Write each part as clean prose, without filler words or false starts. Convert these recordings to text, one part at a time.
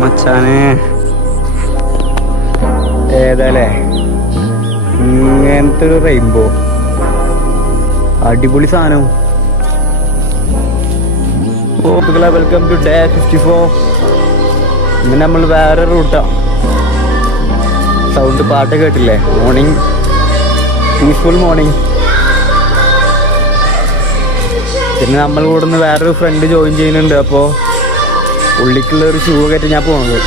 മച്ചാനെ ഏതാല്ലേ ഇങ്ങനത്തെ ഒരു റെയിൻബോ അടിപൊളി സാധനം. Welcome to day 54. ഇന്ന് നമ്മൾ വേറെ റൂട്ടാ. സൗണ്ട് പാട്ട് കേട്ടില്ലേ? Morning, peaceful morning. പിന്നെ നമ്മൾ കൂടെ നിന്ന് വേറൊരു ഫ്രണ്ട് ജോയിൻ ചെയ്യുന്നുണ്ട്. അപ്പോൾ ഉള്ളിക്കുള്ള ഒരു ഷൂ കയറ്റി ഞാൻ പോകുന്നത്.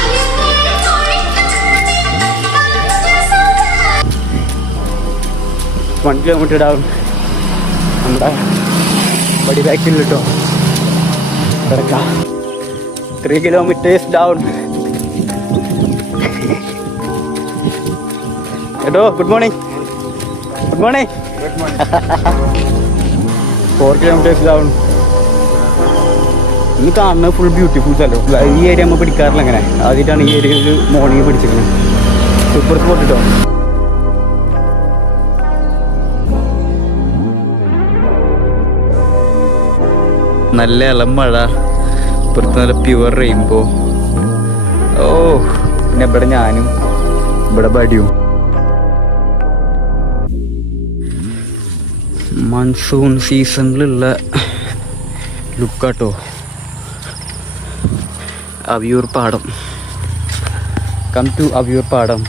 1 കിലോമീറ്റർ ഡൗൺ. നമ്മുടെ ബഡി ബാക്കിൽ കേട്ടോ കിടക്കാം. 3 കിലോമീറ്റേഴ്സ് ഡൗൺ. കേട്ടോ, good morning. Good morning. 4 kilometres down. ഇന്ന് കാണുന്നത് ഫുൾ ബ്യൂട്ടിഫുൾ സ്ഥലം. ഈ ഏരിയ നമ്മൾ പിടിക്കാറില്ല. അങ്ങനെ ആദ്യമായിട്ടാണ് ഈ ഏരിയയിൽ മോർണിംഗ് പിടിച്ചിരിക്കുന്നത്. സൂപ്പർ സ്പോട്ട് കേട്ടോ. നല്ല ഇളം മഴ, പുറത്ത് നല്ല പ്യുവർ റെയിൻബോ. ഓ, പിന്നെ ഇവിടെ ഞാനും ഇവിടെ ബഡിയും. മൺസൂൺ സീസണിലുള്ള ലുക്കാട്ടോ. അവിയൂർ പാടം. കം ടു അവിയൂർ പാടം.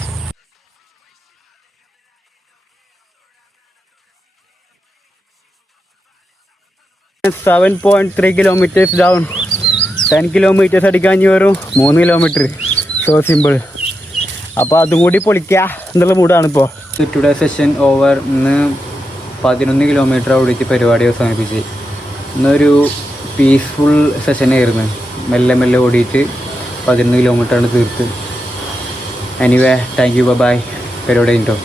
$7.3 kilometers down. 10 kilometers അടിക്കാൻ വരും. 3 കിലോമീറ്റർ. So simple. അപ്പോൾ അതും കൂടി പൊളിക്കുക എന്നുള്ള മൂടാണിപ്പോൾ. Today session over. ഇന്ന് 11 കിലോമീറ്റർ ഓടിച്ച് പരിപാടി അവസാനിപ്പിച്ച്. ഇന്നൊരു പീസ്ഫുൾ സെഷനായിരുന്നു. മെല്ലെ മെല്ലെ ഓടിയിട്ട് 11 കിലോമീറ്ററാണ് തീർത്ത്. Anyway, thank you, bye. പരിപാടി കഴിഞ്ഞോ.